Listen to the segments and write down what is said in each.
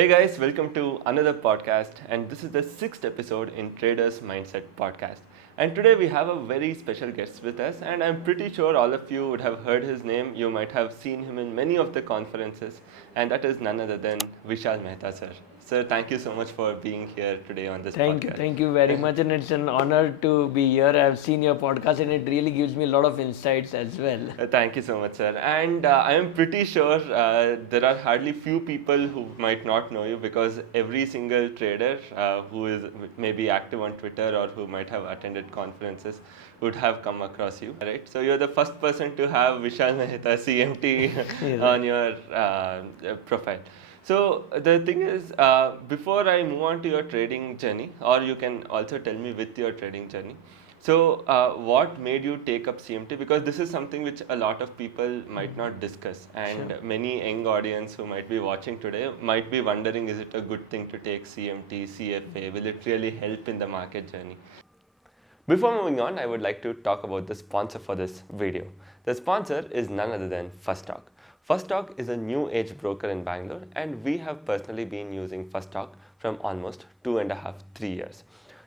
Hey guys, welcome to another podcast, and this is the sixth episode in Traders Mindset podcast. And today we have a very special guest with us, and I'm pretty sure all of you would have heard his name. You might have seen him in many of the conferences, and that is none other than Vishal Mehta, sir. Sir, thank you so much for being here today on this podcast. Thank you very much, and it's an honor to be here. I've seen your podcast, and it really gives me a lot of insights as well. Thank you so much, sir. And I am pretty sure there are hardly few people who might not know you, because every single trader who is maybe active on Twitter or who might have attended conferences would have come across you, right? So you're the first person to have Vishal Mehta CMT on your profile. So the thing is, before I move on to your trading journey, or you can also tell me with your trading journey, so what made you take up CMT? Because this is something which a lot of people might not discuss, and many young audience who might be watching today might be wondering, is it a good thing to take CMT, CFA? Will it really help in the market journey? Before moving on, I would like to talk about the sponsor for this video. The sponsor is none other than FirstStock. FirstStock is a new age broker in Bangalore, and we have personally been using FirstStock from almost 2.5–3 years.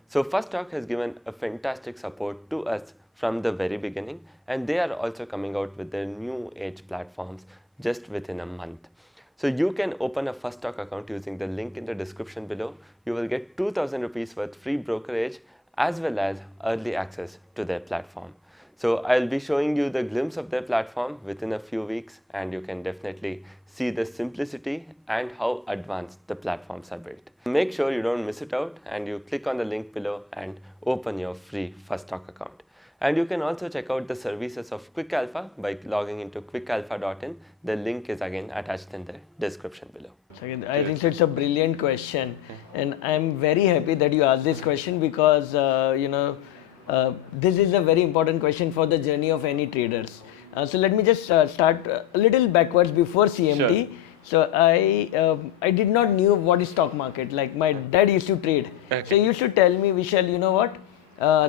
So FirstStock has given a fantastic support to us from the very beginning, and they are also coming out with their new age platforms just within a month. So you can open a FirstStock account using the link in the description below. You will get 2,000 rupees worth free brokerage as well as early access to their platform. So I'll be showing you the glimpse of their platform within a few weeks, and you can definitely see the simplicity and how advanced the platforms are built. Make sure you don't miss it out, and you click on the link below and open your free FirstStock account. And you can also check out the services of Quick Alpha by logging into quickalpha.in. The link is again attached in the description below. I think it's a brilliant question, and I'm very happy that you asked this question, because this is a very important question for the journey of any traders. So let me just start a little backwards before CMT. Sure. So I did not knew what is stock market. Like my dad used to trade. Okay. So he used to tell me, Vishal, you know what?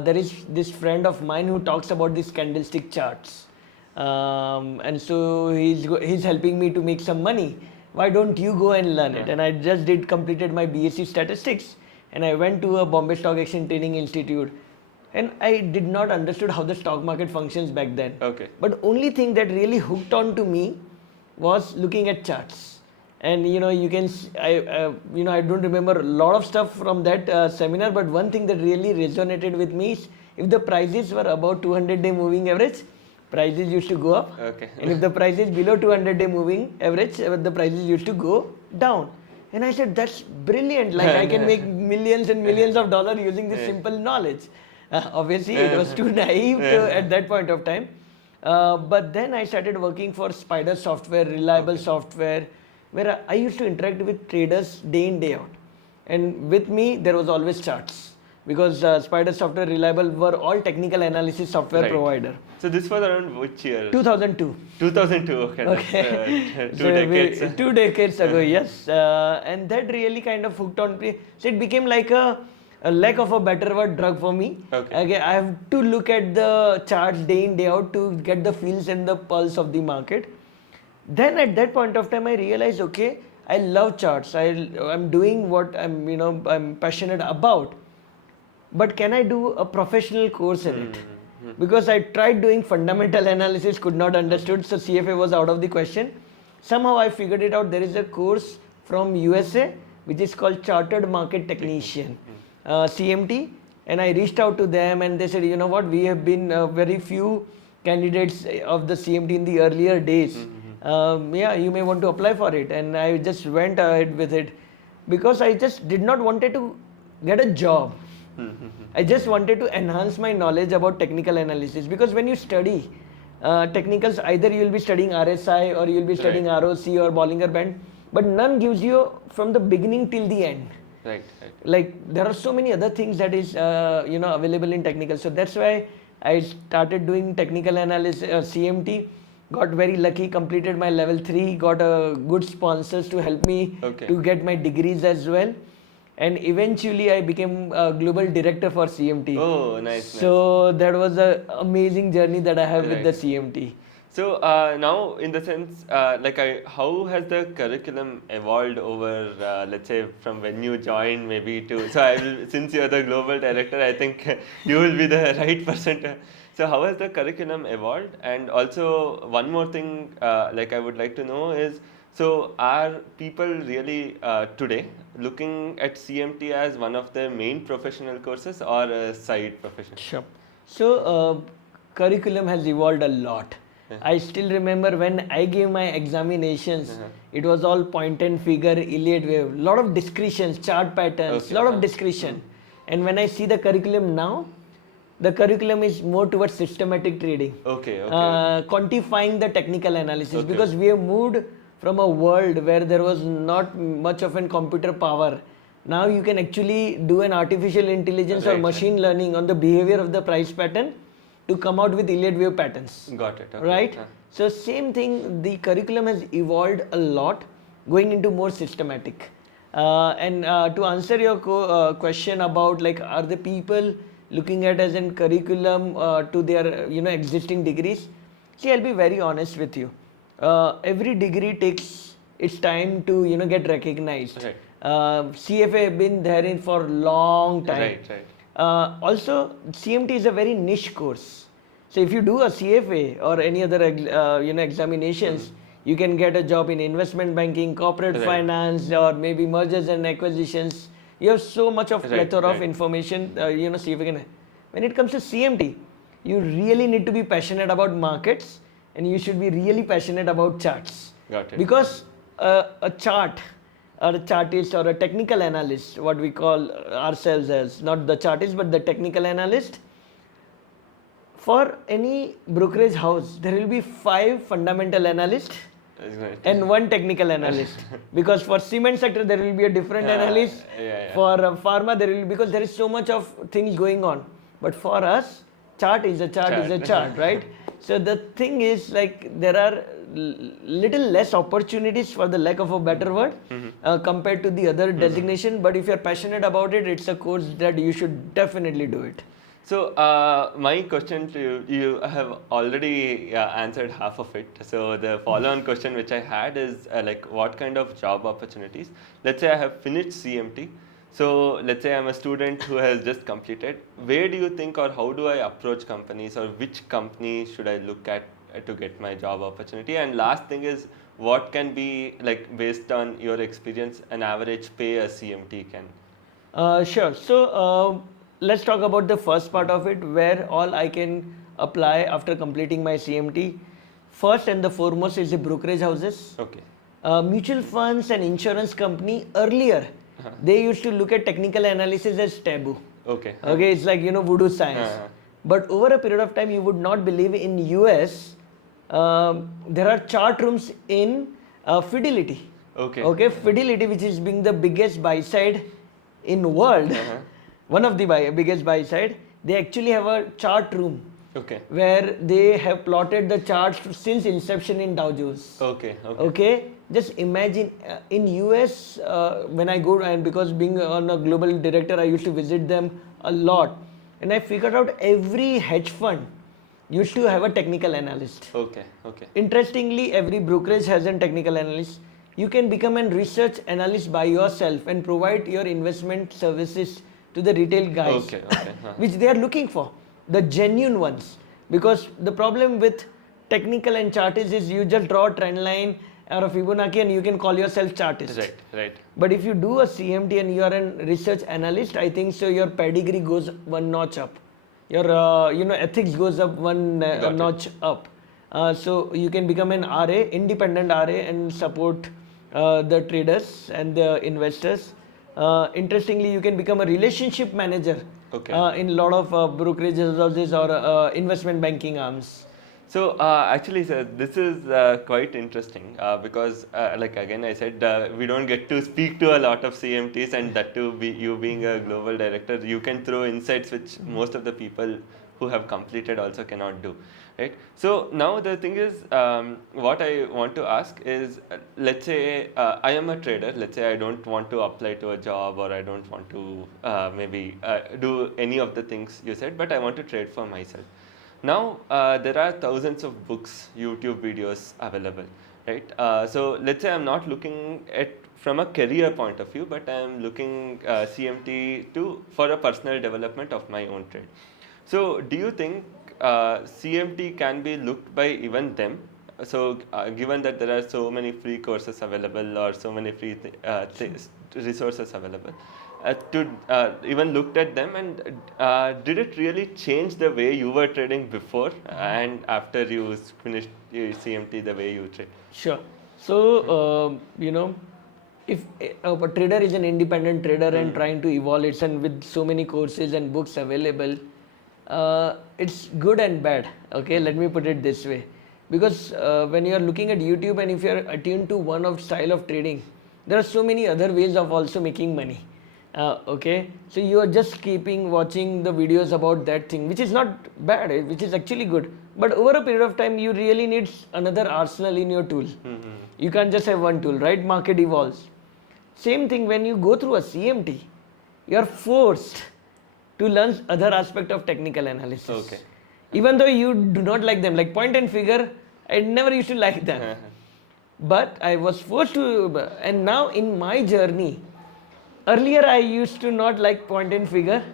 There is this friend of mine who talks about these candlestick charts. And so he's helping me to make some money. Why don't you go and learn it? And I just completed my BSc statistics, and I went to a Bombay Stock Exchange Training Institute. And I did not understood how the stock market functions back then. Okay. But only thing that really hooked on to me was looking at charts. And you can, I don't remember a lot of stuff from that seminar, but one thing that really resonated with me is if the prices were above 200-day moving average, prices used to go up. Okay. And if the price is below 200-day moving average, the prices used to go down. And I said, that's brilliant. Like I can make millions and millions of dollars using this simple knowledge. Obviously, it was too naive at that point of time. But then I started working for Spider Software, Reliable Software, where I used to interact with traders day in, day out. And with me, there was always charts, because Spider Software, Reliable were all technical analysis software provider. So this was around which year? 2002. 2002, okay. That's, 2 decades. 2 decades ago, yes. And that really kind of hooked on me. So it became like a lack of a better word, drug for me. Okay, I have to look at the charts day in, day out to get the feels and the pulse of the market. Then at that point of time, I realized, okay, I love charts. I'm doing what I'm passionate about. But can I do a professional course in it? Because I tried doing fundamental analysis, could not understood, so CFA was out of the question. Somehow I figured it out. There is a course from USA which is called Chartered Market Technician. CMT, and I reached out to them, and they said, you know what, we have been very few candidates of the CMT in the earlier days. You may want to apply for it. And I just went ahead with it, because I just did not wanted to get a job. I just wanted to enhance my knowledge about technical analysis, because when you study technicals, either you will be studying RSI or you will be studying ROC or Bollinger Band, but none gives you from the beginning till the end. Right. Like there are so many other things that is available in technical. So that's why I started doing technical analysis, CMT. Got very lucky, completed my level 3, got good sponsors to help me to get my degrees as well. And eventually I became a global director for CMT. Oh, nice. So that was an amazing journey that I have with the CMT. So now, in the sense, how has the curriculum evolved over, let's say, from when you joined, maybe to? So I will, since you're the global director, I think you will be the right person to. So how has the curriculum evolved? And also, one more thing, I would like to know is, so are people really today looking at CMT as one of their main professional courses or a side profession? Sure. So, curriculum has evolved a lot. I still remember when I gave my examinations, it was all point and figure, Iliad wave, lot of discretions, chart patterns, lot of discretion. And when I see the curriculum now, the curriculum is more towards systematic trading. Quantifying the technical analysis, because we have moved from a world where there was not much of an computer power. Now you can actually do an artificial intelligence or machine learning on the behavior of the price pattern to come out with Iliad wave patterns. Got it. Okay. Right? So same thing, the curriculum has evolved a lot, going into more systematic. And to answer your question about are the people looking at as in curriculum to their existing degrees? See, I'll be very honest with you. Every degree takes its time to get recognized. Right. CFA have been therein for long time. Right. Also, CMT is a very niche course. So if you do a CFA or any other examinations, you can get a job in investment banking, corporate finance, or maybe mergers and acquisitions. You have so much of plethora of information. See if you can. When it comes to CMT, you really need to be passionate about markets, and you should be really passionate about charts. Got it. Because a chart, or a chartist or a technical analyst, what we call ourselves as, not the chartist but the technical analyst, for any brokerage house there will be 5 fundamental analysts and 1 technical analyst. Because for cement sector there will be a different analyst. For pharma there will be, because there is so much of things going on. But for us, chart is a chart, right? So the thing is, there are little less opportunities, for the lack of a better word, compared to the other designation. But if you're passionate about it, it's a course that you should definitely do it. So my question to you, you have already answered half of it. So the follow-on question which I had is what kind of job opportunities? Let's say I have finished CMT. So let's say I'm a student who has just completed. Where do you think, or how do I approach companies, or which company should I look at to get my job opportunity? And last thing is, what can be, based on your experience, an average pay a CMT can? Sure. So let's talk about the first part of it, where all I can apply after completing my CMT. First and the foremost is the brokerage houses. Mutual funds and insurance company earlier, they used to look at technical analysis as taboo. It's like voodoo science. But over a period of time, you would not believe, in US there are chart rooms in Fidelity. Fidelity, which is being the biggest buy side in world, one of the biggest buy side, they actually have a chart room. Where they have plotted the charts since inception in Dow Jones. Just imagine, in US, when I go, and because being on a global director, I used to visit them a lot, and I figured out every hedge fund used to have a technical analyst. Interestingly, every brokerage has a technical analyst. You can become a research analyst by yourself and provide your investment services to the retail guys, which they are looking for, the genuine ones. Because the problem with technical and chartists is you just draw a trend line or a Fibonacci and you can call yourself chartist. But if you do a CMT and you are a research analyst, I think so your pedigree goes 1 notch up. Your ethics goes up 1 notch up. So you can become an RA, independent RA, and support the traders and the investors. Interestingly, you can become a relationship manager in a lot of brokerage houses or investment banking arms. So actually, sir, this is quite interesting because, again, I said we don't get to speak to a lot of CMTs, and that too, you being a global director, you can throw insights which most of the people who have completed also cannot do, right? So now the thing is, what I want to ask is, let's say I am a trader. Let's say I don't want to apply to a job, or I don't want to maybe do any of the things you said, but I want to trade for myself. Now there are thousands of books, YouTube videos available, right? So let's say I'm not looking at from a career point of view, but I'm looking CMT for a personal development of my own trade. So do you think CMT can be looked by even them? So given that there are so many free courses available or so many free resources available, to even looked at them, and did it really change the way you were trading before and after you finished your CMT, the way you trade? Sure. So, if a trader is an independent trader and trying to evolve it, and with so many courses and books available, it's good and bad. Okay, let me put it this way. Because when you are looking at YouTube and if you are attuned to one of style of trading, there are so many other ways of also making money. Okay, so you are just watching the videos about that thing, which is not bad, which is actually good. But over a period of time, you really need another arsenal in your tool. You can't just have one tool, right? Market evolves. Same thing when you go through a CMT, you are forced to learn other aspect of technical analysis. Okay. Even though you do not like them, like point and figure, I never used to like them. But I was forced to, and now in my journey, earlier I used to not like point and figure,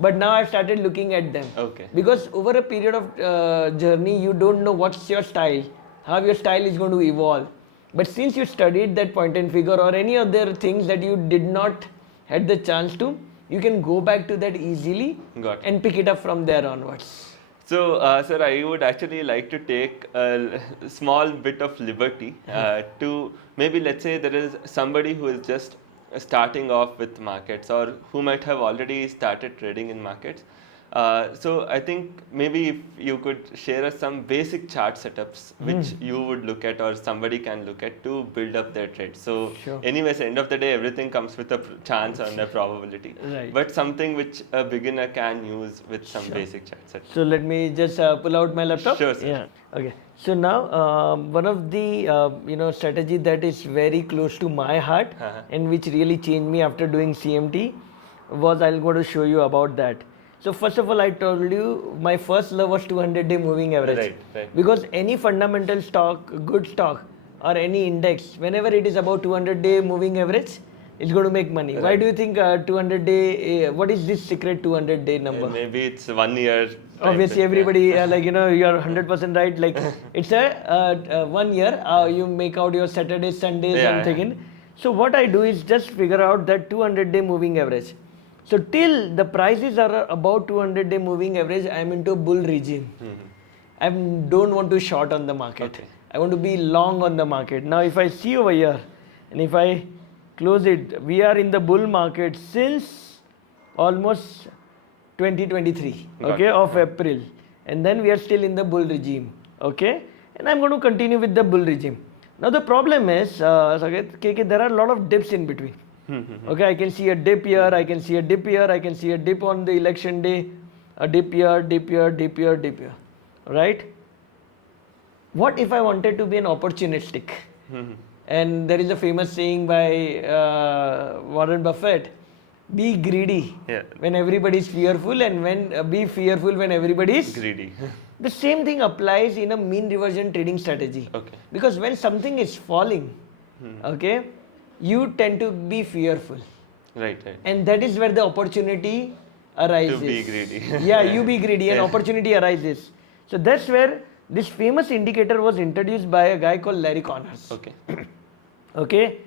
but now I've started looking at them. Okay. Because over a period of journey, you don't know what's your style, how your style is going to evolve. But since you studied that point and figure or any other things that you did not had the chance to, you can go back to that easily and pick it up from there onwards. So, sir, I would actually like to take a small bit of liberty to maybe, let's say there is somebody who is just starting off with markets or who might have already started trading in markets. So I think maybe if you could share us some basic chart setups which you would look at or somebody can look at to build up their trade. So anyways, end of the day, everything comes with a chance and a probability. Right. But something which a beginner can use with some basic chart setups. So let me just pull out my laptop. Sure, sir. Yeah. Okay. So now one of the strategy that is very close to my heart and which really changed me after doing CMT was I'm going to show you about that. So first of all, I told you my first love was 200-day moving average. Right. Because any fundamental stock, good stock or any index, whenever it is about 200-day moving average, it's going to make money. Right. Why do you think 200-day, what is this secret 200-day number? Maybe it's 1 year. Obviously, everybody, you're 100% right. Like it's a 1 year, you make out your Saturdays, Sundays and thinking. So what I do is just figure out that 200-day moving average. So till the prices are about 200-day moving average, I am into a bull regime. I don't want to short on the market. Okay. I want to be long on the market. Now if I see over here and if I close it, we are in the bull market since almost 2023, of April. And then we are still in the bull regime, okay? And I'm going to continue with the bull regime. Now the problem is, there are a lot of dips in between. Okay, I can see a dip here, I can see a dip here, I can see a dip on the election day, a dip here, dip here, dip here, dip here, right? What if I wanted to be an opportunistic? And there is a famous saying by Warren Buffett, be greedy when everybody is fearful and be fearful when everybody is greedy. The same thing applies in a mean reversion trading strategy. Okay. Because when something is falling, okay, you tend to be fearful. Right. And that is where the opportunity arises. To be greedy. Yeah, you be greedy and opportunity arises. So that's where this famous indicator was introduced by a guy called Larry Connors. Okay. Okay.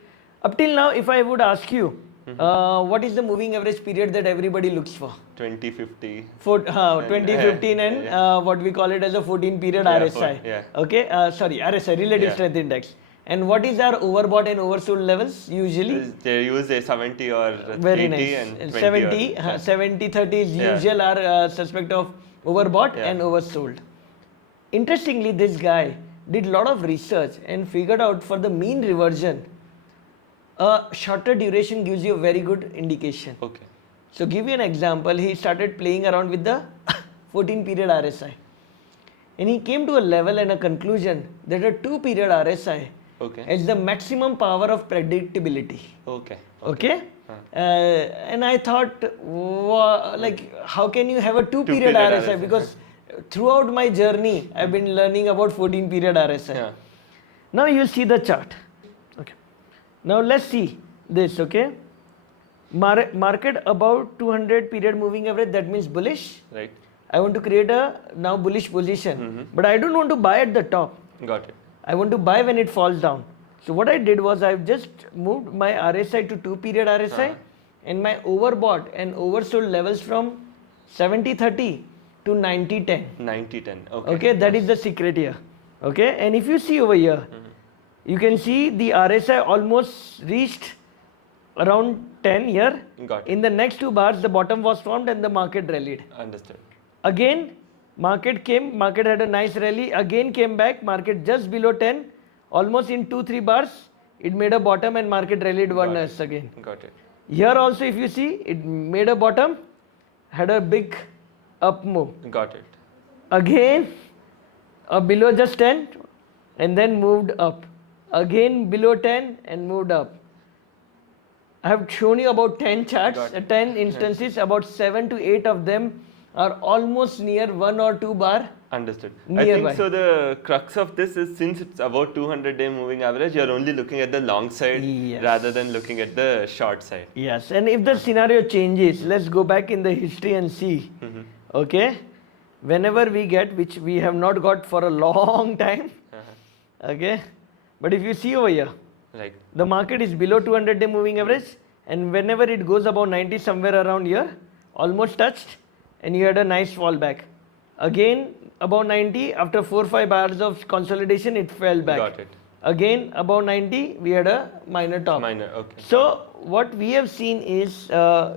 Up till now, if I would ask you, what is the moving average period that everybody looks for? 2050. 2015 and what we call it as a 14 period RSI. Okay. RSI, Relative Strength Index. And what is our overbought and oversold levels usually? They use a 70 or very 80 nice. and 70, 70-30 is usual our suspect of overbought and oversold. Interestingly, this guy did a lot of research and figured out for the mean reversion, a shorter duration gives you a very good indication. Okay. So give you an example, he started playing around with the 14 period RSI. And he came to a level and a conclusion that a 2 period RSI is the maximum power of predictability. Okay? And I thought, how can you have a 2 period RSI? Because throughout my journey, I've been learning about 14 period RSI. Yeah. Now you see the chart. Okay. Now let's see this. Okay. Market about 200 period moving average. That means bullish. Right. I want to create a now bullish position, but I don't want to buy at the top. Got it. I want to buy when it falls down. So what I did was I've just moved my RSI to 2 period RSI and my overbought and oversold levels from 70-30 to 90-10. 90-10. Okay. Okay, that is the secret here. Okay, and if you see over here, you can see the RSI almost reached around 10 here. Got it. In the next two bars, the bottom was formed and the market rallied. Understood. Again, market had a nice rally, again came back, market just below 10, almost in 2-3 bars, it made a bottom and market rallied once again. Got it. Here also if you see, it made a bottom, had a big up move. Got it. Again, below just 10 and then moved up. Again below 10 and moved up. I have shown you about 10 charts, 10 instances, about 7 to 8 of them are almost near 1 or 2 bar. Understood. Nearby. I think so the crux of this is since it's about 200-day moving average, you're only looking at the long side rather than looking at the short side. Yes, and if the scenario changes, let's go back in the history and see. Okay, whenever we get, which we have not got for a long time, okay, but if you see over here, right, the market is below 200-day moving average, and whenever it goes above 90, somewhere around here, almost touched, and you had a nice fall back. Again, above 90, after 4-5 bars of consolidation, it fell back. Got it. Again, above 90, we had a minor top. Minor, okay. So, what we have seen is,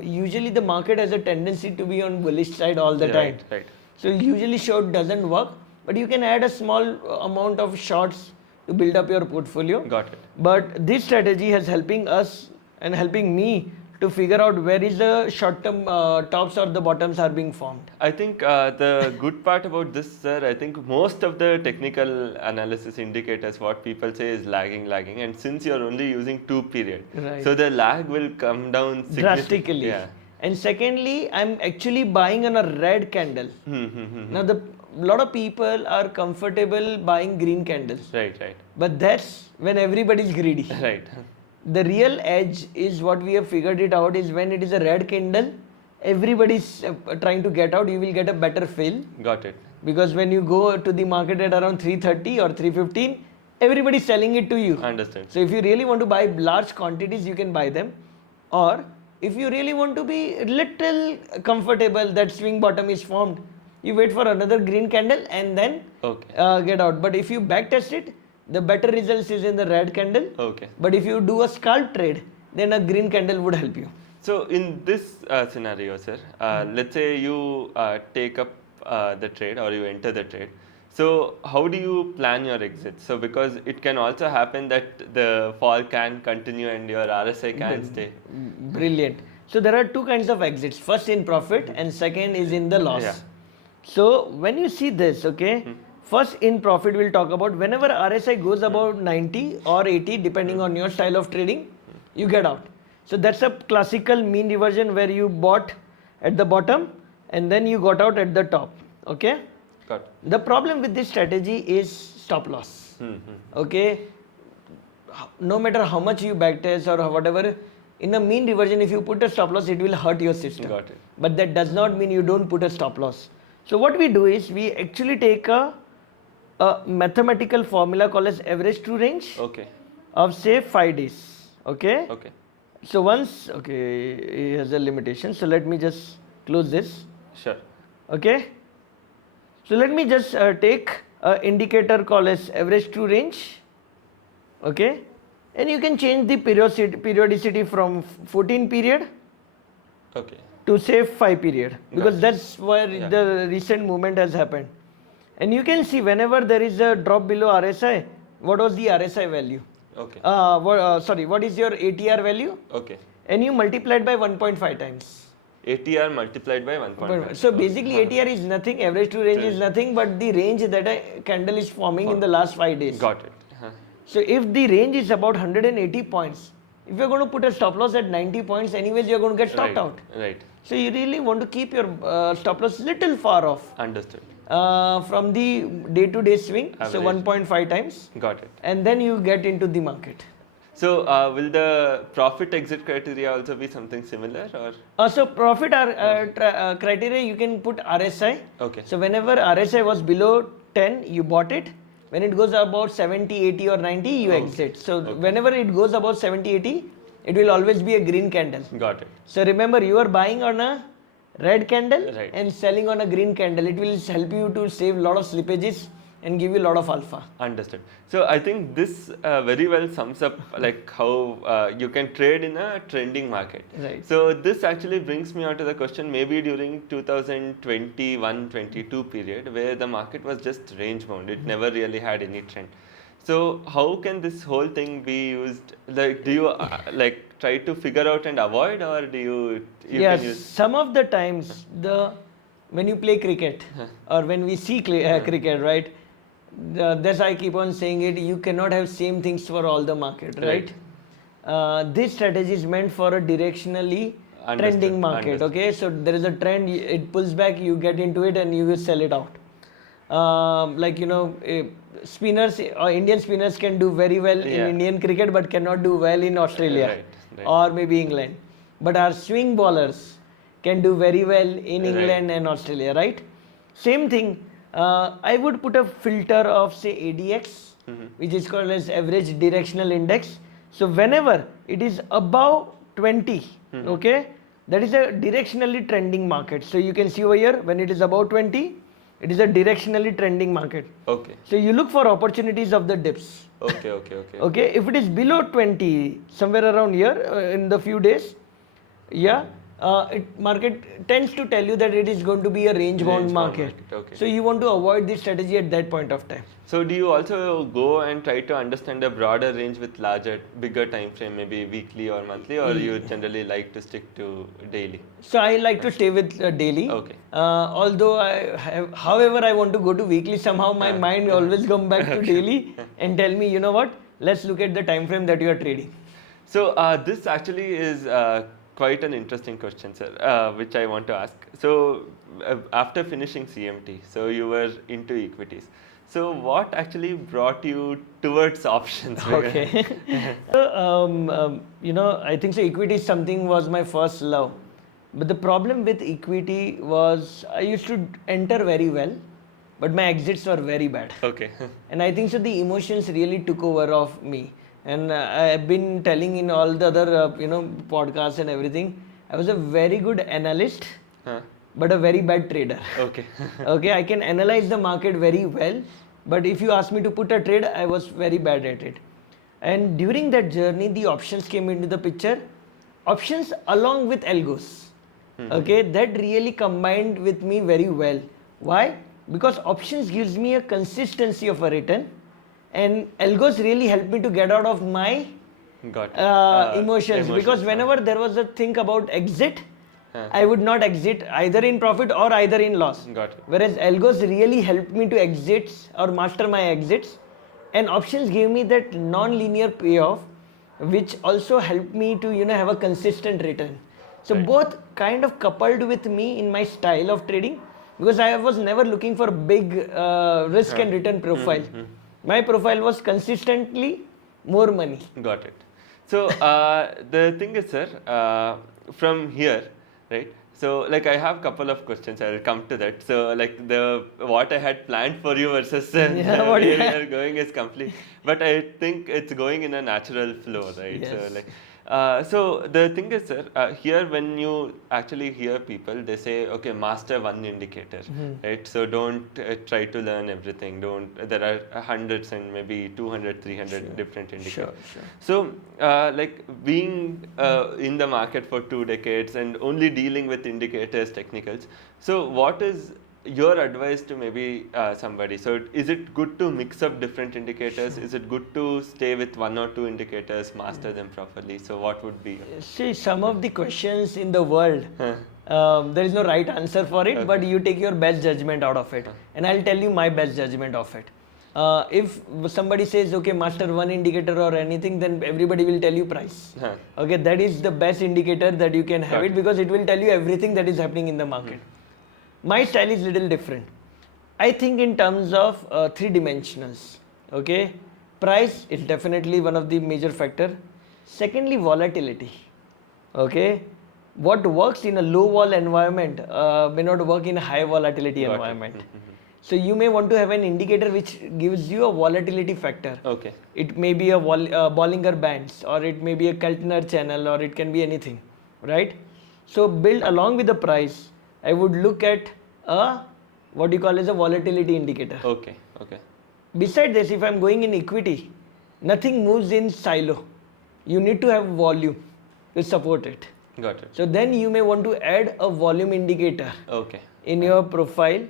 usually the market has a tendency to be on bullish side all the time. Right. So, usually short doesn't work, but you can add a small amount of shorts to build up your portfolio. Got it. But this strategy is helping us and helping me to figure out where is the short-term tops or the bottoms are being formed. I think the good part about this, sir, I think most of the technical analysis indicators, what people say is lagging, and since you're only using 2 period, so the lag will come down drastically. Yeah. And secondly, I'm actually buying on a red candle. Now, a lot of people are comfortable buying green candles. Right. But that's when everybody's greedy. Right. The real edge is what we have figured it out is when it is a red candle, everybody's trying to get out, you will get a better fill. Got it. Because when you go to the market at around 330 or 315, everybody's selling it to you. Understand. So if you really want to buy large quantities, you can buy them. Or if you really want to be little comfortable that swing bottom is formed, you wait for another green candle and then get out. But if you backtest it, the better results is in the red candle. Okay. But if you do a scalp trade, then a green candle would help you. So in this scenario, sir, let's say you take up the trade or you enter the trade. So how do you plan your exit? So because it can also happen that the fall can continue and your RSI can stay. Brilliant. So there are 2 kinds of exits. First in profit and second is in the loss. Yeah. So when you see this, okay, first in profit we'll talk about whenever RSI goes about 90 or 80 depending on your style of trading, you get out. So that's a classical mean reversion where you bought at the bottom and then you got out at the top. Okay. Got it. The problem with this strategy is stop loss. Okay. No matter how much you backtest or whatever, in a mean reversion, if you put a stop loss, it will hurt your system. Got it. But that does not mean you don't put a stop loss. So what we do is we actually take a mathematical formula called as average true range of say 5 days. Okay. So once, it has a limitation. So let me just close this. Sure. Okay. So let me just take an indicator called as average true range. Okay. And you can change the periodicity from 14 period to say 5 period because that's where the recent movement has happened. And you can see whenever there is a drop below RSI, what was the RSI value? What is your ATR value? And you multiply it by 1.5 times. ATR multiplied by 1.5. So basically ATR is nothing, average true range is nothing but the range that a candle is forming in the last 5 days. Got it. So if the range is about 180 points, if you're going to put a stop loss at 90 points, anyways you're going to get stopped out. Right. So you really want to keep your stop loss little far off. Understood. from the day-to-day swing, so Average. 1.5 times, Got it. and then you get into the market. So will the profit exit criteria also be something similar, or? So profit criteria, you can put RSI. Okay. So whenever RSI was below 10, you bought it. When it goes about 70, 80 or 90, you exit. So whenever it goes about 70, 80, it will always be a green candle. Got it. So remember, you are buying on a red candle Right. and selling on a green candle. It will help you to save a lot of slippages and give you a lot of alpha. Understood. So I think this very well sums up like how you can trade in a trending market. Right. So this actually brings me on to the question, maybe during 2021-22 period where the market was just range bound, it never really had any trend. So how can this whole thing be used? Like, do you like try to figure out and avoid, or do you Yes, can use? some of the times when you play cricket or when we see cricket, right? That's I keep on saying it. You cannot have same things for all the market, right? This strategy is meant for a directionally trending market. Okay, so there is a trend, it pulls back, you get into it and you will sell it out. Like spinners, Indian spinners can do very well in Indian cricket, but cannot do well in Australia or maybe England. But our swing bowlers can do very well in England and Australia, right? Same thing. I would put a filter of say ADX, which is called as average directional index. So whenever it is above 20, okay, that is a directionally trending market. So you can see over here, when it is above 20, it is a directionally trending market. Okay. So you look for opportunities of the dips. Okay. Okay, if it is below 20, somewhere around here in the few days, market tends to tell you that it is going to be a range bound market. Okay. So you want to avoid this strategy at that point of time. So do you also go and try to understand a broader range with bigger time frame, maybe weekly or monthly, or you generally like to stick to daily? So I like to stay with daily. Okay. Although however I want to go to weekly, somehow my mind always come back to daily and tell me, you know what, let's look at the time frame that you are trading. So this actually is quite an interesting question, sir, which I want to ask. So after finishing CMT, so you were into equities. So what actually brought you towards options? Okay. So, I think so equity is something was my first love. But the problem with equity was I used to enter very well, but my exits were very bad. Okay. And I think so the emotions really took over of me. And I've been telling in all the other, podcasts and everything, I was a very good analyst, but a very bad trader. Okay. Okay, I can analyze the market very well, but if you ask me to put a trade, I was very bad at it. And during that journey, the options came into the picture. Options along with algos. Okay, that really combined with me very well. Why? Because options gives me a consistency of a return, and algos really helped me to get out of my emotions. Because whenever there was a think about exit, I would not exit either in profit or either in loss. Got it. Whereas algos really helped me to exit or master my exits, and options gave me that non-linear payoff, which also helped me to have a consistent return. So both kind of coupled with me in my style of trading, because I was never looking for big risk and return profile. My profile was consistently more money. Got it. So the thing is, sir, from here, right? So like I have a couple of questions. I will come to that. So like what I had planned for you versus where you are going is complete. But I think it's going in a natural flow, right? Yes. So like. So the thing is, sir, here when you actually hear people, they say, okay, master one indicator, right? So don't try to learn everything. There are hundreds and maybe 200, 300 different indicators. Sure. So like being in the market for 2 decades and only dealing with indicators, technicals. So what is your advice to maybe somebody? So is it good to mix up different indicators? Is it good to stay with 1 or 2 indicators, master them properly? So what would be? See, some of the questions in the world, there is no right answer for it, but you take your best judgment out of it. And I'll tell you my best judgment of it. If somebody says, okay, master one indicator or anything, then everybody will tell you price. Okay, that is the best indicator that you can have it, because it will tell you everything that is happening in the market. My style is little different. I think in terms of three dimensionals. Okay, price is definitely one of the major factor. Secondly, volatility. Okay, what works in a low vol environment may not work in a high volatility Got environment. it. So you may want to have an indicator which gives you a volatility factor. Okay. It may be a Bollinger Bands, or it may be a Keltner channel, or it can be anything, right? So build along with the price. I would look at a what you call as a volatility indicator. Okay. Okay. Beside this, if I'm going in equity, nothing moves in silo. You need to have volume to support it. Got it. So then you may want to add a volume indicator Okay. in your profile.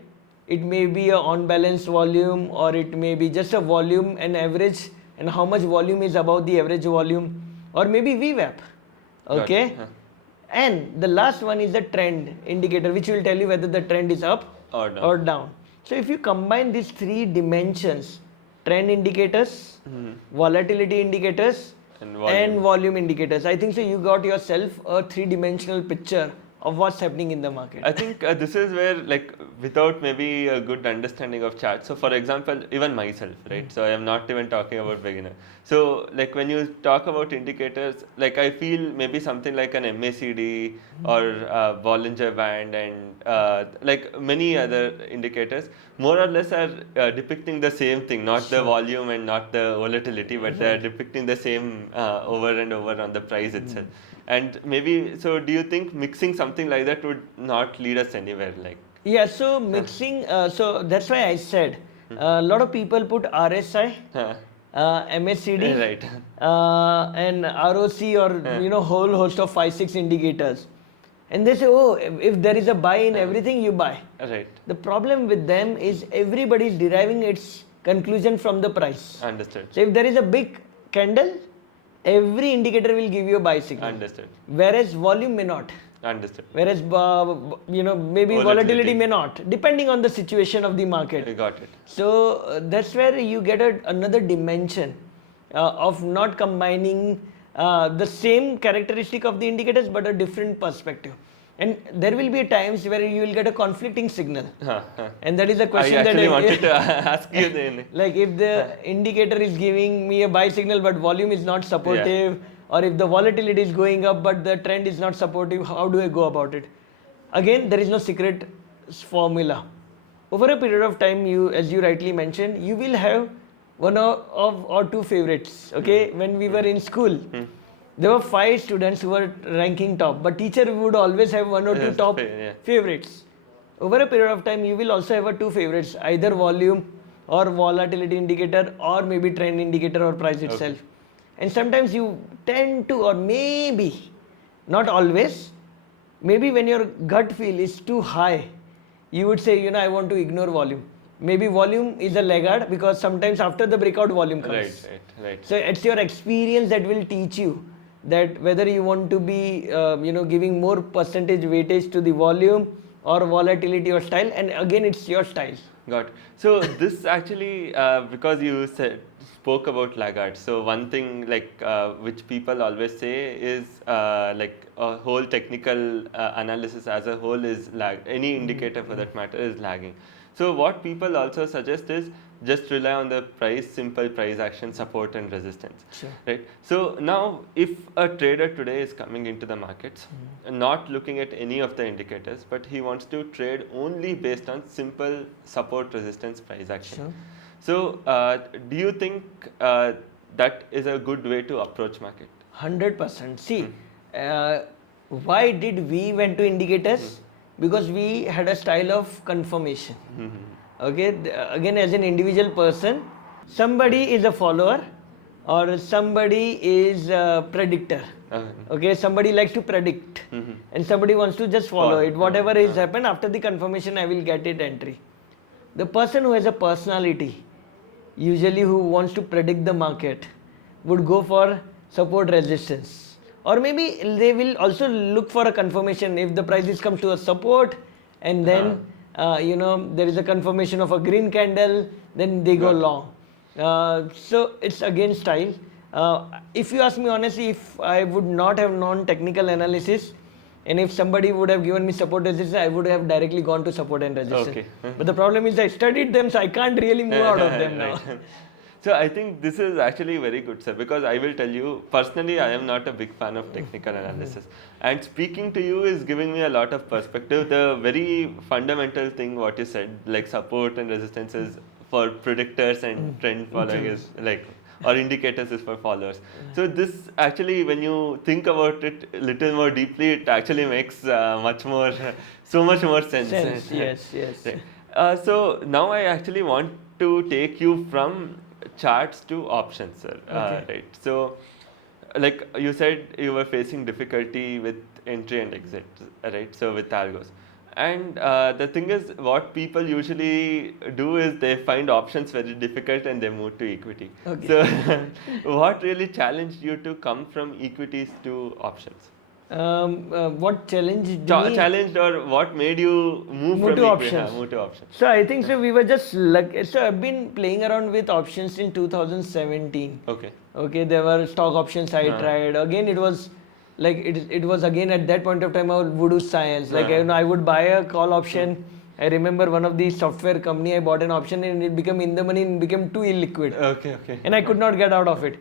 It may be a on balance volume, or it may be just a volume and average, and how much volume is above the average volume, or maybe VWAP. Okay. And the last one is the trend indicator, which will tell you whether the trend is up or down. So if you combine these three dimensions, trend indicators, volatility indicators, and volume indicators, I think so you got yourself a three-dimensional picture of what's happening in the market. I think this is where, like, without maybe a good understanding of charts. So, for example, even myself, right? So, I am not even talking about beginner. So, like, when you talk about indicators, like, I feel maybe something like an MACD or Bollinger Band and like many other indicators, more or less are depicting the same thing, not the volume and not the volatility, but they are depicting the same over and over on the price itself. And maybe, so do you think mixing something like that would not lead us anywhere? Like, yeah, so mixing, so that's why I said a lot of people put RSI, MACD, right. and ROC, or whole host of 5-6 indicators, and they say, oh, if there is a buy in everything, you buy. Right. The problem with them is everybody is deriving its conclusion from the price. Understood. So if there is a big candle, every indicator will give you a buy signal. Understood. Whereas volume may not. Understood. Whereas maybe volatility may not, depending on the situation of the market. I got it. So that's where you get another dimension of not combining the same characteristic of the indicators, but a different perspective. And there will be times where you will get a conflicting signal. And that is a question that I wanted to ask you then. Like if the indicator is giving me a buy signal but volume is not supportive, or if the volatility is going up but the trend is not supportive, how do I go about it? Again, there is no secret formula. Over a period of time, as you rightly mentioned, you will have one or two favorites. Okay, when we were in school, there were 5 students who were ranking top, but teacher would always have one or two top favorites. Over a period of time, you will also have 2 favorites, either volume or volatility indicator, or maybe trend indicator or price itself. And sometimes you tend to, or maybe, not always, maybe when your gut feel is too high, you would say, I want to ignore volume. Maybe volume is a laggard, because sometimes after the breakout, volume comes. Right. So it's your experience that will teach you that whether you want to be, giving more percentage weightage to the volume or volatility or style, and again, it's your style. Got it. So this actually, because you spoke about laggards, so one thing which people always say is like a whole technical analysis as a whole is any indicator for that matter is lagging. So what people also suggest is just rely on the simple price action, support and resistance. Sure. Right. So now if a trader today is coming into the markets, not looking at any of the indicators, but he wants to trade only based on simple support, resistance, price action. Sure. So do you think that is a good way to approach market? 100%. See, why did we went to indicators? Because we had a style of confirmation. Okay, again, as an individual person, somebody is a follower or somebody is a predictor. Okay, somebody likes to predict and somebody wants to just follow it. Whatever is happened, after the confirmation, I will get it entry. The person who has a personality, usually who wants to predict the market, would go for support resistance. Or maybe they will also look for a confirmation if the prices comes to a support and then there is a confirmation of a green candle, then they go long. So it's again style. If you ask me honestly, if I would not have known technical analysis, And if somebody would have given me support resistance, I would have directly gone to support and resistance. Okay. But the problem is I studied them, so I can't really move out of them now. So I think this is actually very good, sir, because I will tell you, personally, I am not a big fan of technical analysis. And speaking to you is giving me a lot of perspective. The very fundamental thing what you said, like support and resistance is for predictors and trend following is like, or indicators is for followers. So this actually, when you think about it a little more deeply, it actually makes so much more sense. Yes. Right. So now I actually want to take you from charts to options, sir. Right. So, like you said, you were facing difficulty with entry and exit, right? So with algos. And the thing is, what people usually do is they find options very difficult and they move to equity. Okay. So, what really challenged you to come from equities to options? What challenged me? Challenged, or what made you move from to options? Move to options. So I think so. We were just like, so I've been playing around with options in 2017. Okay. Okay, there were stock options I tried. Again, it was like it was again at that point of time our voodoo science. Like I would buy a call option. I remember one of the software company I bought an option and it became in the money and became too illiquid. Okay. And I could not get out of it.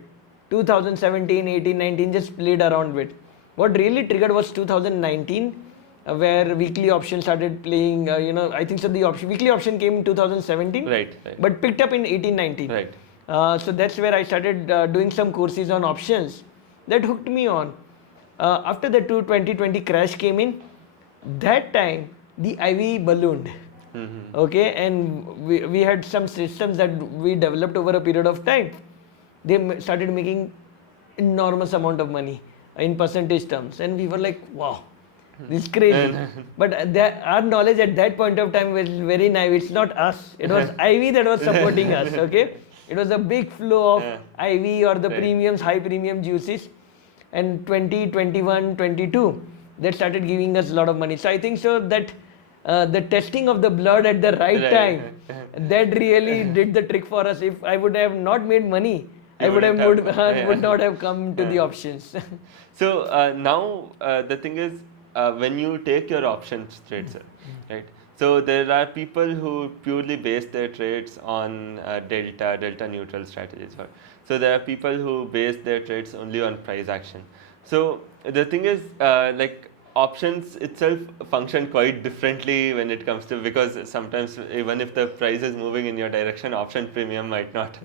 2017, 18, 19 just played around with. What really triggered was 2019, where weekly option started playing. I think so. The weekly option came in 2017, right. But picked up in 18, 19. Right. So that's where I started doing some courses on options. That hooked me on. After the 2020 crash came in, that time the IV ballooned. Okay, and we had some systems that we developed over a period of time. They started making enormous amount of money in percentage terms, and we were like, wow, this is crazy. But our knowledge at that point of time was very naive. It's not us, it was IV that was supporting us. Okay, it was a big flow of IV or the premiums, high premium juices, and 2021 22 that started giving us a lot of money. So I think so that the testing of the blood at the right time, that really did the trick for us. If I would have not made money, I would not have come to the options. So now the thing is, when you take your options trades, right? So there are people who purely base their trades on delta neutral strategies. So there are people who base their trades only on price action. So the thing is, like options itself function quite differently when it comes to, because sometimes even if the price is moving in your direction, option premium might not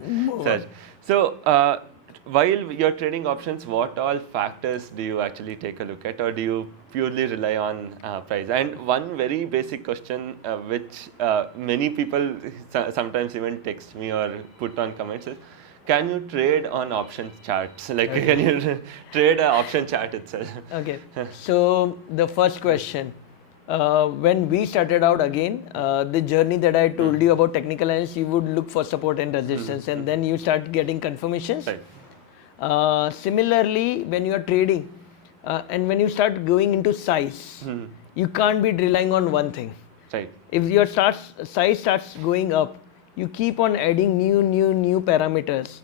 surge. So while you're trading options, what all factors do you actually take a look at, or do you purely rely on price? And one very basic question which many people sometimes even text me or put on comments is, can you trade on option charts? Like, can you trade an option chart itself? Okay. So the first question, when we started out again, the journey that I told you about technical analysis, you would look for support and resistance, and then you start getting confirmations. Right. Similarly, when you are trading, and when you start going into size, you can't be relying on one thing. Right. If your size starts going up, you keep on adding new parameters.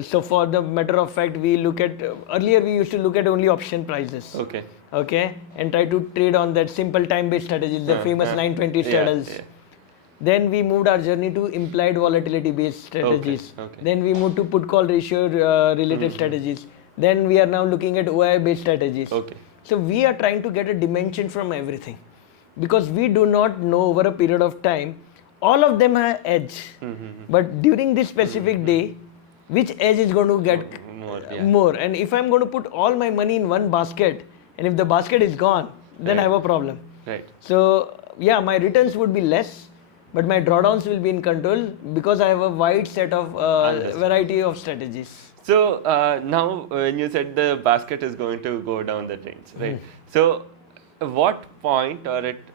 So for the matter of fact, we look at, earlier we used to look at only option prices. Okay, and try to trade on that simple time-based strategies, the famous 920 strategies. Yeah. Then we moved our journey to implied volatility-based strategies. Then we moved to put-call ratio related strategies. Then we are now looking at OI-based strategies. So we are trying to get a dimension from everything, because we do not know over a period of time. All of them have edge, but during this specific day, which edge is going to get more? And if I'm going to put all my money in one basket, and if the basket is gone, then I have a problem. Right. So yeah, my returns would be less, but my drawdowns will be in control, because I have a wide set of variety of strategies. So now when you said the basket is going to go down the drains, right? So what point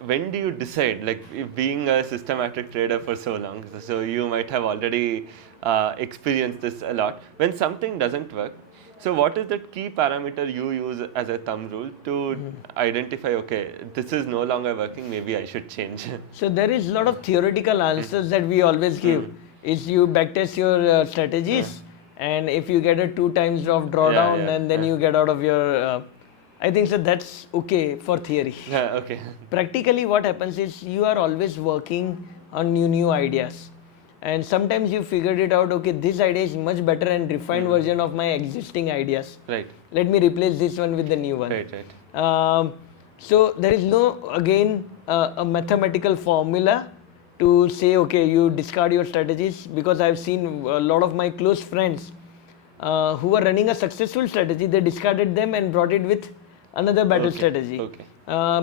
when do you decide, like being a systematic trader for so long, so you might have already experienced this a lot, when something doesn't work, so what is that key parameter you use as a thumb rule to identify, okay, this is no longer working, maybe I should change? So there is a lot of theoretical answers that we always give. Is you backtest your strategies, and if you get a 2 times of drawdown, and then you get out of your I think so that's okay for theory. Okay. Practically what happens is you are always working on new ideas. And sometimes you figured it out, okay, this idea is much better and refined version of my existing ideas. Right. Let me replace this one with the new one. Right. So there is no, again, a mathematical formula to say, okay, you discard your strategies, because I've seen a lot of my close friends who were running a successful strategy, they discarded them and brought it with another better strategy. Okay.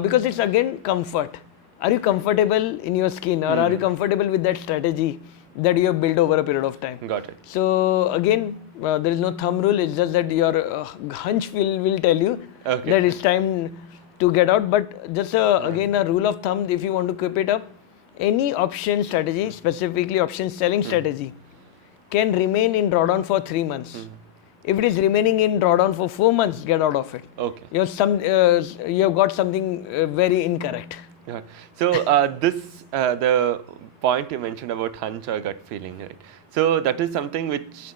Because it's again comfort. Are you comfortable in your skin, or are you comfortable with that strategy that you have built over a period of time? Got it. So again, there is no thumb rule. It's just that your hunch will tell you that it's time to get out. But just again, a rule of thumb, if you want to keep it up, any option strategy, specifically option selling strategy, can remain in drawdown for 3 months. If it is remaining in drawdown for 4 months, get out of it. Okay. You have got something very incorrect. Yeah. So the point you mentioned about hunch or gut feeling, right? So that is something which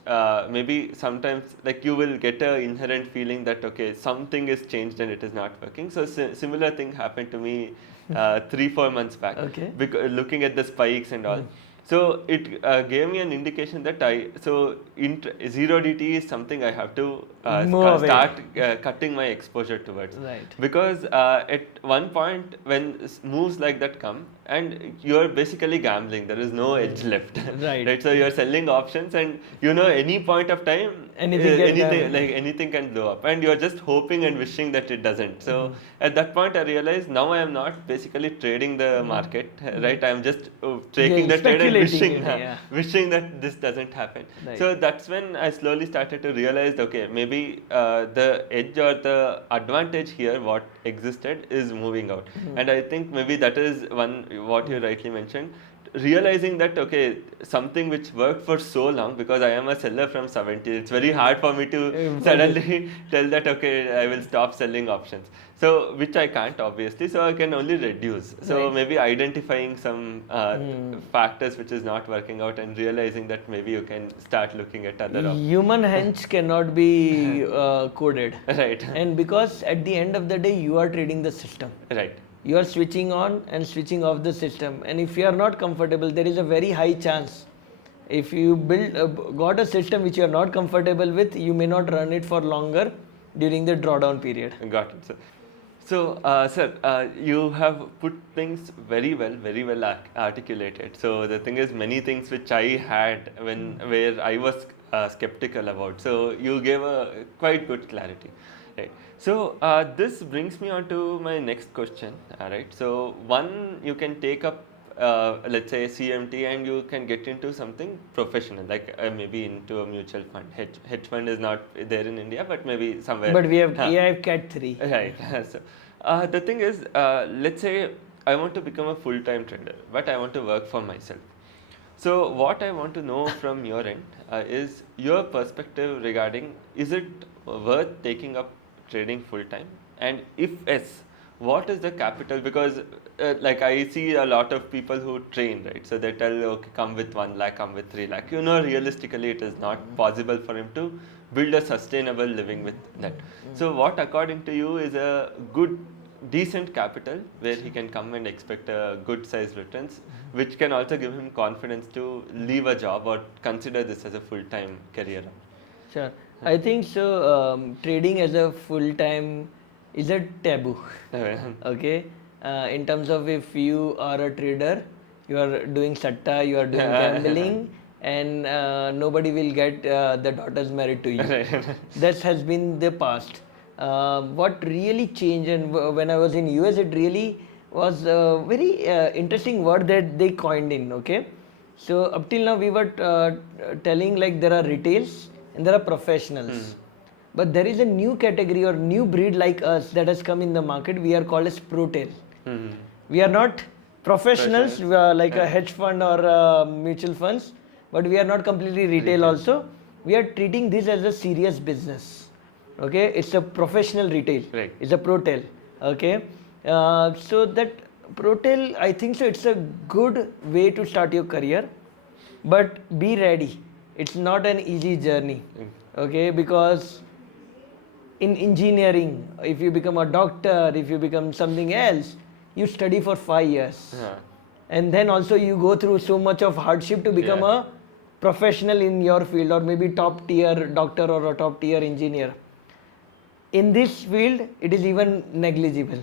maybe sometimes like you will get a inherent feeling that okay, something is changed and it is not working. So similar thing happened to me 3-4 months back. Okay. Because looking at the spikes and all. So it gave me an indication that zero DT is something I have to start cutting my exposure towards. Right. Because at one point when moves like that come, and you're basically gambling, there is no edge left. Right. So you're selling options, and any point of time, anything can blow up, and you're just hoping and wishing that it doesn't. So at that point, I realized now I am not basically trading the market, right? I'm just taking the trade and wishing that this doesn't happen. Right. So that's when I slowly started to realize, okay, maybe the edge or the advantage here, what existed, is moving out. And I think maybe that is what you rightly mentioned. Realizing that okay, something which worked for so long, because I am a seller from 70, it's very hard for me to suddenly tell that okay, I will stop selling options. So which I can't obviously, so I can only reduce. So maybe identifying some factors which is not working out and realizing that maybe you can start looking at other options. Human hands cannot be coded. Right. And because at the end of the day, you are trading the system. Right. You are switching on and switching off the system, and if you are not comfortable, there is a very high chance if you got a system which you are not comfortable with, you may not run it for longer during the drawdown period. Got it, sir. So, sir, you have put things very well articulated. So the thing is, many things which I had where I was skeptical about. So you gave a quite good clarity, right? So this brings me on to my next question. Right. So one, you can take up let's say CMT, and you can get into something professional, like maybe into a mutual fund. Hedge fund is not there in India, but maybe somewhere. But we have AIF Cat 3. Right. So the thing is, let's say I want to become a full-time trader, but I want to work for myself. So what I want to know from your end is your perspective regarding, is it worth taking up trading full-time, and if yes, what is the capital? Because like I see a lot of people who train, right? So they tell, okay, come with 1 lakh, come with 3 lakh. Realistically it is not possible for him to build a sustainable living with that. So what according to you is a good, decent capital where he can come and expect a good size returns, which can also give him confidence to leave a job or consider this as a full-time career? Sure. I think so. Trading as a full-time is a taboo. Okay. In terms of if you are a trader, you are doing satta, you are doing gambling, and nobody will get the daughters married to you. That has been the past. What really changed, and when I was in US, it really was a very interesting word that they coined in. Okay. So up till now we were telling like there are retails and there are professionals. But there is a new category or new breed like us that has come in the market. We are called as pro-tail. We are not professionals like a hedge fund or mutual funds, but we are not completely retail also. We are treating this as a serious business. Okay, it's a professional retail. Right. It's a pro-tail. Okay, so that pro-tail, I think so. It's a good way to start your career, but be ready. It's not an easy journey. Okay, because in engineering, if you become a doctor, if you become something else, you study for 5 years. And then also you go through so much of hardship to become a professional in your field, or maybe top tier doctor or a top tier engineer. In this field, it is even negligible.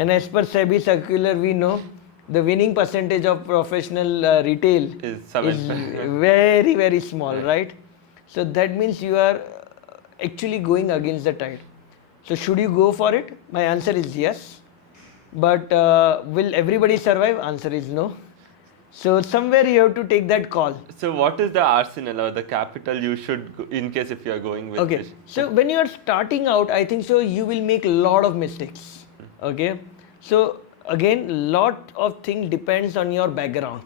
And as per SEBI circular, we know the winning percentage of professional retail is very, very small, right? So that means you are actually going against the tide. So should you go for it? My answer is yes. But will everybody survive? Answer is no. So somewhere you have to take that call. So what is the arsenal or the capital you should, in case if you are going with Okay. So when you are starting out, I think so you will make a lot of mistakes. Okay. So again, lot of things depends on your background.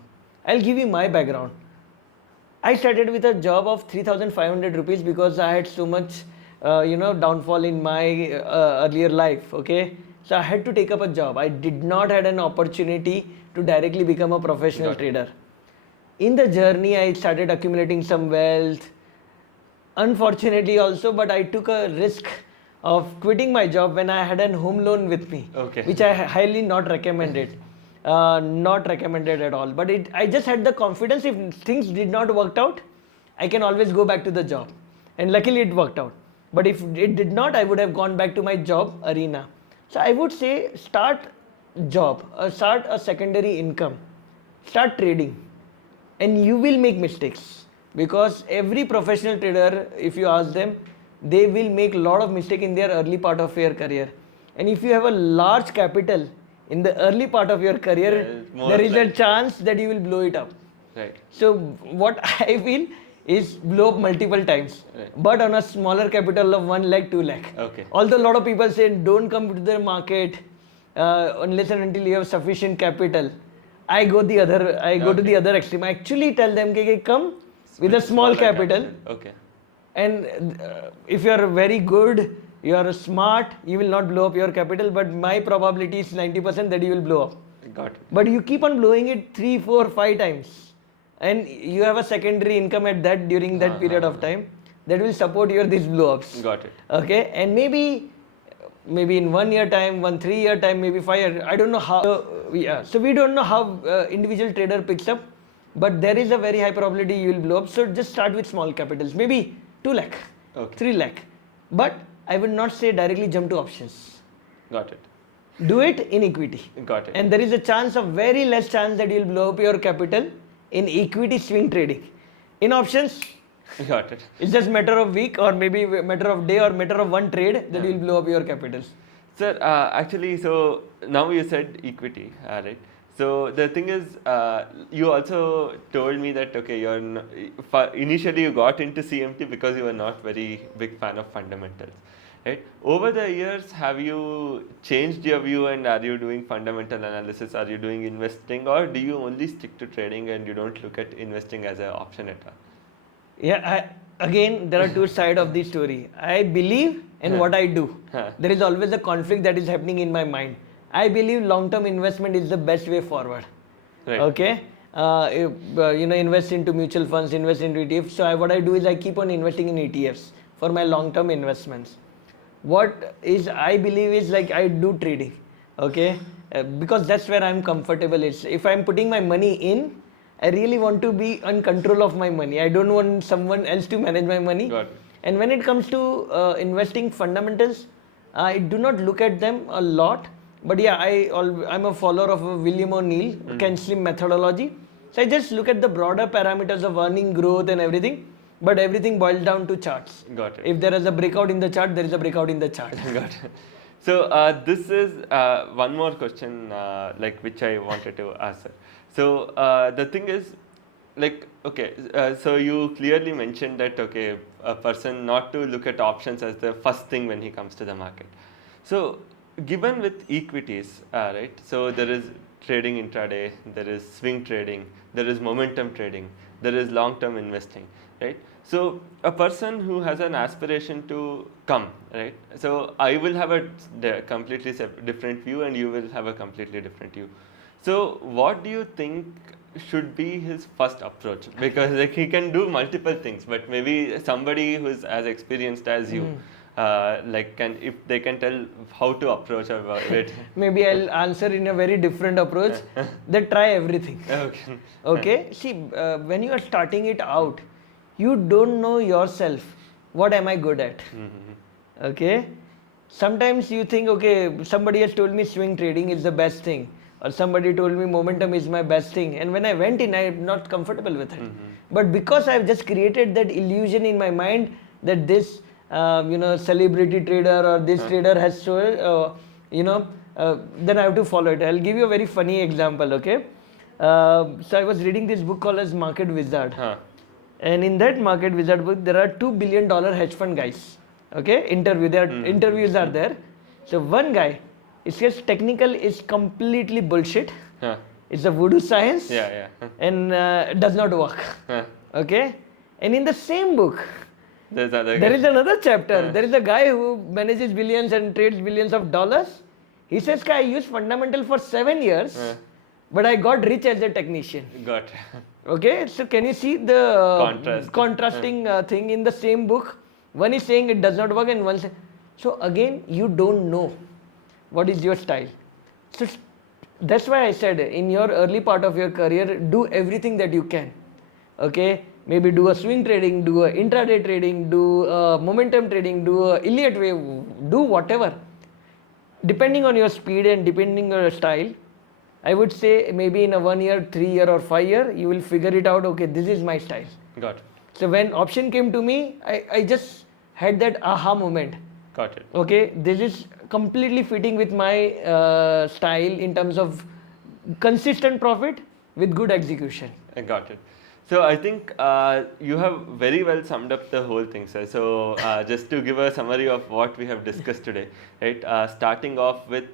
I'll give you my background. I started with a job of 3,500 rupees because I had so much, downfall in my earlier life. Okay. So I had to take up a job. I did not had an opportunity to directly become a professional trader. In the journey, I started accumulating some wealth. Unfortunately also, but I took a risk of quitting my job when I had a home loan with me, which I highly not recommended. Not recommended at all. But I just had the confidence, if things did not work out, I can always go back to the job. And luckily it worked out. But if it did not, I would have gone back to my job arena. So I would say start job, start a secondary income, start trading, and you will make mistakes, because every professional trader, if you ask them, they will make a lot of mistake in their early part of their career. And if you have a large capital in the early part of your career, there is a chance that you will blow it up. Right. So what I feel is blow up multiple times, but on a smaller capital of 1 lakh, 2 lakh. Although a lot of people say don't come to the market unless and until you have sufficient capital. I go to the other extreme. I actually tell them, come with a small capital. And if you are very good, you are smart, you will not blow up your capital, but my probability is 90% that you will blow up. But you keep on blowing it 3, 4, 5 times. And you have a secondary income at that during that period of time that will support your these blow-ups. Okay, and maybe in 1 year time, 3 year time, maybe 5 years. I don't know how. So we don't know how individual trader picks up, but there is a very high probability you will blow up. So just start with small capitals, maybe 2 lakh, 3 lakh. But I would not say directly jump to options. Do it in equity. And there is a chance of very less chance that you will blow up your capital in equity swing trading. In options, it's just matter of week, or maybe matter of day, or matter of one trade that you will blow up your capitals. Sir, actually, so now you said equity, right? So the thing is, you also told me that initially you got into CMT because you were not very big fan of fundamentals. Right? Over the years, have you changed your view, and are you doing fundamental analysis? Are you doing investing, or do you only stick to trading and you don't look at investing as an option at all? Yeah, again, there are two sides of the story. I believe in what I do. There is always a conflict that is happening in my mind. I believe long-term investment is the best way forward. Okay? Invest into mutual funds, invest into ETFs. So what I do is I keep on investing in ETFs for my long-term investments. What is I believe is like I do trading, okay, because that's where I'm comfortable. If I'm putting my money in, I really want to be in control of my money. I don't want someone else to manage my money. And when it comes to investing fundamentals, I do not look at them a lot. But yeah, I'm a follower of William O'Neill, Ken Slim methodology. So I just look at the broader parameters of earning growth and everything. But everything boils down to charts. If there is a breakout in the chart, there is a breakout in the chart. So this is one more question which I wanted to ask. So the thing is, so you clearly mentioned that a person not to look at options as the first thing when he comes to the market. So given with equities, right? So there is trading intraday, there is swing trading, there is momentum trading, there is long-term investing. Right? So a person who has an aspiration to come, right? So I will have a completely different view, and you will have a completely different view. So what do you think should be his first approach? Because he can do multiple things, but maybe somebody who is as experienced as you, if they can tell how to approach it. Maybe I'll answer in a very different approach. They try everything. Okay. Okay. See, when you are starting it out, you don't know yourself. What am I good at? Okay. Sometimes you think, okay, somebody has told me swing trading is the best thing, or somebody told me momentum is my best thing, and when I went in, I'm not comfortable with it. But because I've just created that illusion in my mind that this celebrity trader or this trader has so then I have to follow it. I'll give you a very funny example. Okay, so I was reading this book called as Market Wizard, and in that Market Wizard book there are $2 billion hedge fund guys. Okay, interviews are there. So one guy, it says technical is completely bullshit. It's a voodoo science. And does not work. Okay, and in the same book, there is another chapter. There is a guy who manages billions and trades billions of dollars. He says, I used fundamental for 7 years, but I got rich as a technician. Got. Okay, so can you see the contrasting thing in the same book? One is saying it does not work, and one says, so again, you don't know what is your style. So that's why I said in your early part of your career, do everything that you can. Okay, maybe do a swing trading, do a intraday trading, do momentum trading, do a Elliott wave, do whatever. Depending on your speed and depending on your style, I would say maybe in a 1 year, 3 year or 5 year, you will figure it out. Okay, this is my style. Got it. So when option came to me, I just had that aha moment. Got it. Okay, this is completely fitting with my style in terms of consistent profit with good execution. I got it. So I think you have very well summed up the whole thing, sir. So just to give a summary of what we have discussed today, right? Starting off with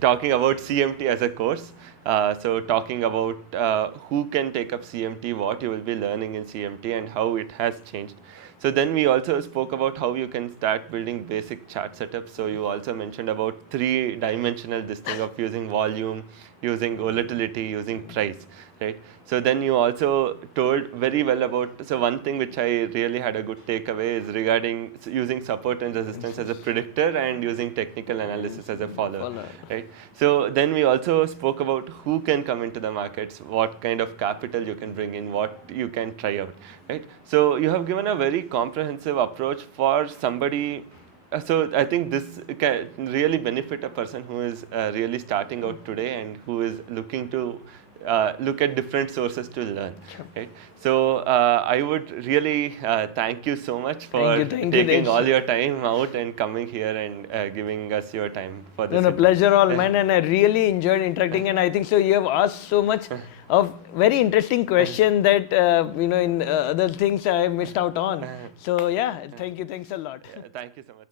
talking about CMT as a course. So talking about who can take up CMT, what you will be learning in CMT, and how it has changed. So then we also spoke about how you can start building basic chart setups. So you also mentioned about 3-dimensional this thing of using volume, using volatility, using price, right? So then you also told very well about, so one thing which I really had a good takeaway is regarding using support and resistance as a predictor and using technical analysis as a follower, right? So then we also spoke about who can come into the markets, what kind of capital you can bring in, what you can try out, right? So you have given a very comprehensive approach for somebody. So I think this can really benefit a person who is really starting out today and who is looking to look at different sources to learn. Right? So I would really thank you so much for taking all your time out and coming here and giving us your time for this. No, pleasure all mine, and I really enjoyed interacting. And I think so you have asked so much of very interesting question that in other things I missed out on. So yeah, thank you. Thanks a lot. Thank you so much.